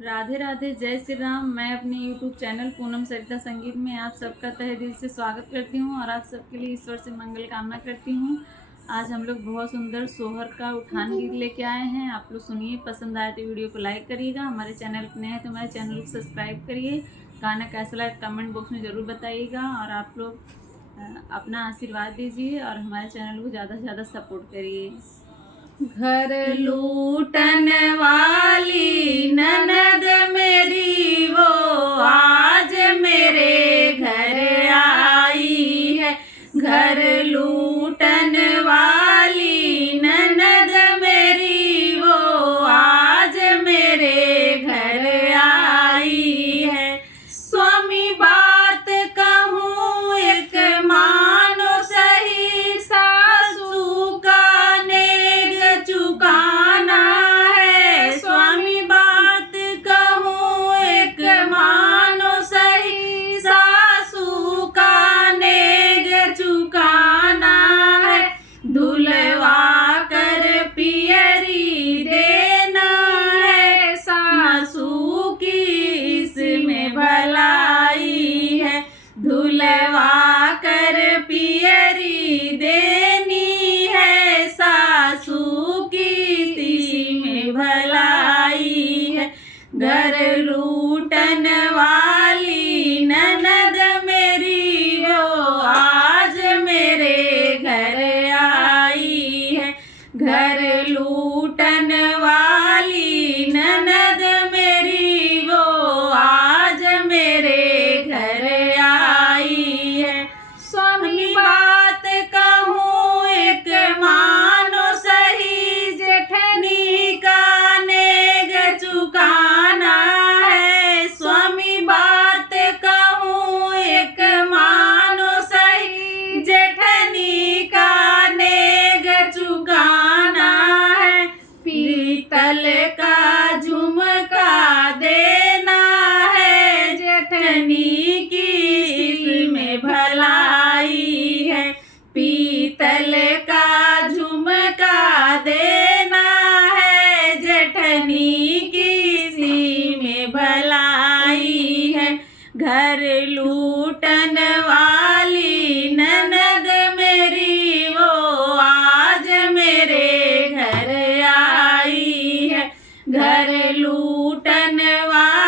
राधे राधे, जय श्री राम। मैं अपने YouTube चैनल पूनम सरिता संगीत में आप सबका तहे दिल से स्वागत करती हूँ और आप सबके लिए ईश्वर से मंगल कामना करती हूँ। आज हम लोग बहुत सुंदर सोहर का उठान गीत लेके आए हैं। आप लोग सुनिए, पसंद आए तो वीडियो को लाइक करिएगा। हमारे चैनल पर नए हैं तो हमारे चैनल को सब्सक्राइब करिए। गाना कैसा लगा कमेंट बॉक्स में ज़रूर बताइएगा और आप लोग अपना आशीर्वाद दीजिए और हमारे चैनल को ज़्यादा से ज़्यादा सपोर्ट करिए। घर लूटन वाली ननद मेरी वो आज मेरे घर आई है। घर लूटन वाली ननद मेरी वो आज मेरे घर आई है। स्वामी बात कहूँ एक मानो सही, सासू का नेग चुकाना है। स्वामी बात कहूँ एक मानो सही, सासू का नेग चुकाना है। धुलवा कर पियरी देना है, सासू की इसमें भलाई है। धुलवा कर पियरी देनी है, सासू की इसमें भलाई है। घर लूटन वाली ननद मेरी वो आज मेरे घर आई है। घर लूटन वाली ननद मेरी वो आज मेरे घर आई है। स्वामी बात कहूँ एक मानो सही, जेठनी का नेग चुकाना है। स्वामी बात कहूँ एक मानो सही, जेठनी का नेग चुकाना है। पीतल का झुमका देना है, जेठनी की इसमें भलाई है। पीतल का झुमका देना है, जेठनी की इसमें भलाई है। घर लूटन वाली ननद मेरी वो आज मेरे घर आई है। घर लूटन वाली